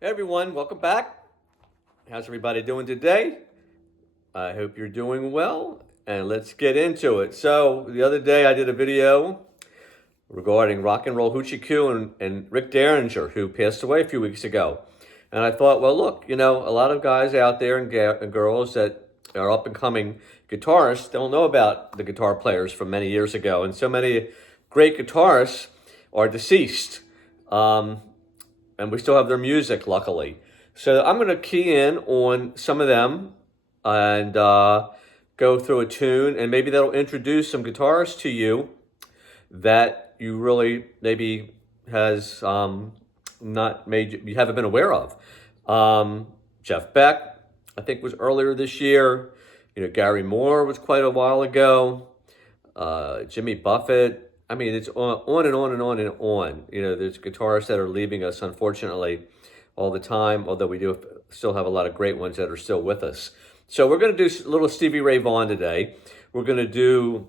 Hey everyone, welcome back. How's everybody doing today? I hope you're doing well, and let's get into it. So, the other day I did a video regarding rock and roll hoochie coo and Rick Derringer, who passed away a few weeks ago. And I thought, well, look, a lot of guys out there and girls that are up and coming guitarists don't know about the guitar players from many years ago. And so many great guitarists are deceased. And we still have their music, luckily. So I'm going to key in on some of them and go through a tune, and maybe that'll introduce some guitarists to you that you really maybe has not made you haven't been aware of. Jeff Beck, I think, was earlier this year. Gary Moore was quite a while ago. Jimmy Buffett. I mean, it's on and on and on and on. There's guitarists that are leaving us, unfortunately, all the time, although we do still have a lot of great ones that are still with us. So we're going to do a little Stevie Ray Vaughan today. We're going to do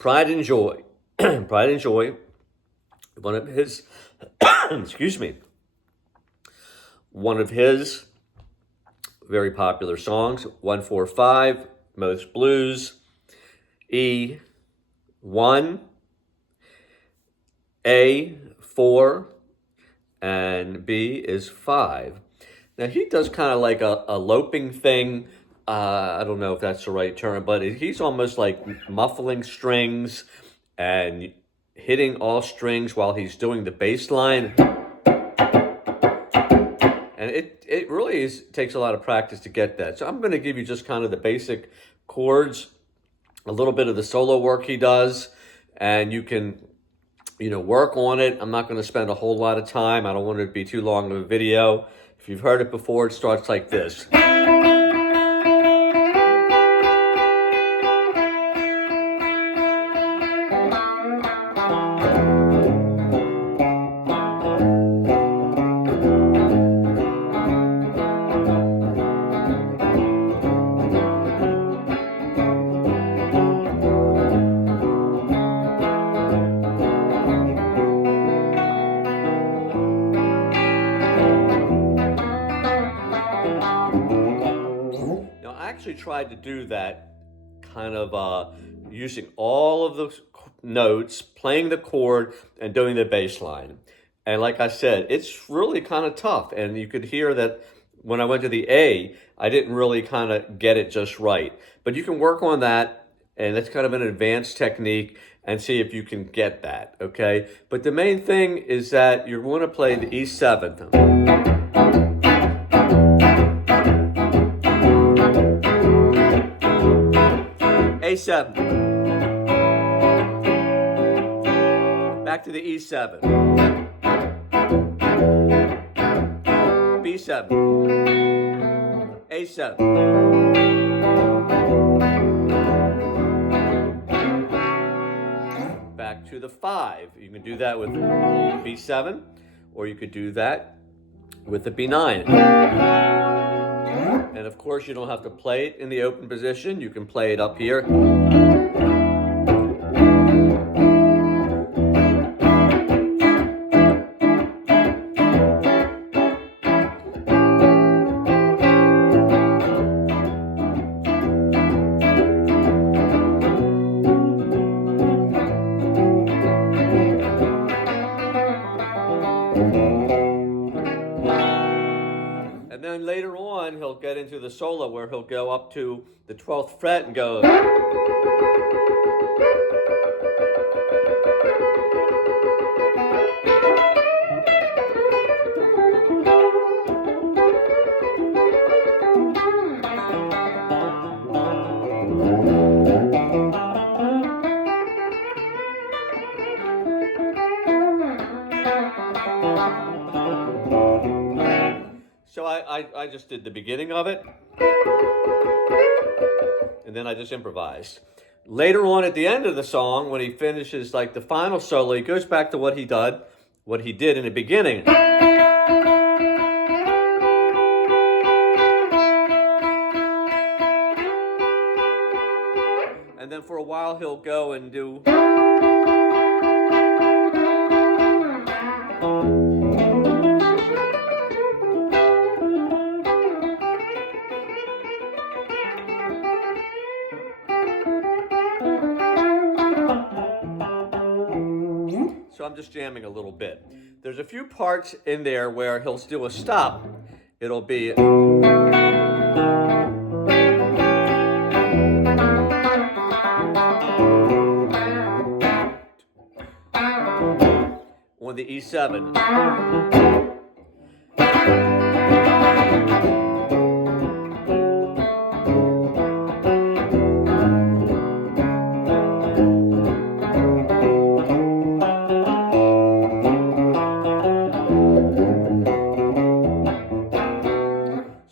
Pride and Joy. Pride and Joy, one of his, excuse me, one of his very popular songs, 145, most blues, E1, A, 4, and B is 5. Now, he does kind of like a loping thing. I don't know if that's the right term, but he's almost like muffling strings and hitting all strings while he's doing the bass line. And it really takes a lot of practice to get that. So I'm going to give you just kind of the basic chords, a little bit of the solo work he does, and you can work on it. I'm not going to spend a whole lot of time. I don't want it to be too long of a video. If you've heard it before, it starts like this. Tried to do that kind of using all of the notes, playing the chord, and doing the bass line. And like I said, it's really kind of tough. And you could hear that when I went to the A, I didn't really kind of get it just right. But you can work on that, and that's kind of an advanced technique, and see if you can get that, okay? But the main thing is that you're going to play the E7. A7. Back to the E7. B7. A7. Back to the 5. You can do that with B7, or you could do that with the B9. And of course, you don't have to play it in the open position. You can play it up here. And then later on, he'll get into the solo where he'll go up to the 12th fret and go. So I just did the beginning of it, and then I just improvised. Later on at the end of the song, when he finishes like the final solo, he goes back to what he did in the beginning. And then for a while he'll go and do. I'm just jamming a little bit. There's a few parts in there where he'll do a stop. It'll be on the E7.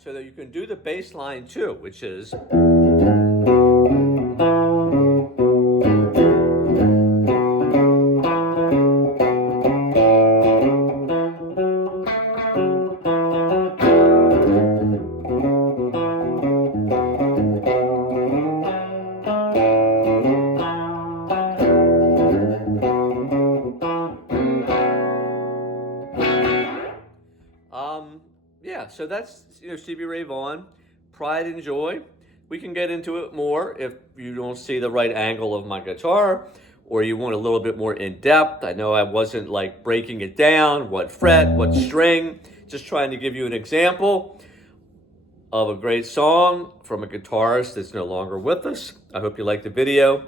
So that you can do the bass line too, which is yeah, so that's, Stevie Ray Vaughan, Pride and Joy. We can get into it more if you don't see the right angle of my guitar, or you want a little bit more in depth. I know I wasn't like breaking it down, what fret, what string, just trying to give you an example of a great song from a guitarist that's no longer with us. I hope you liked the video.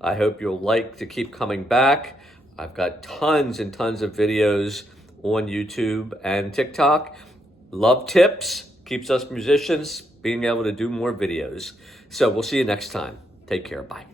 I hope you'll like to keep coming back. I've got tons and tons of videos on YouTube and TikTok. Love tips, keeps us musicians being able to do more videos. So we'll see you next time. Take care, bye.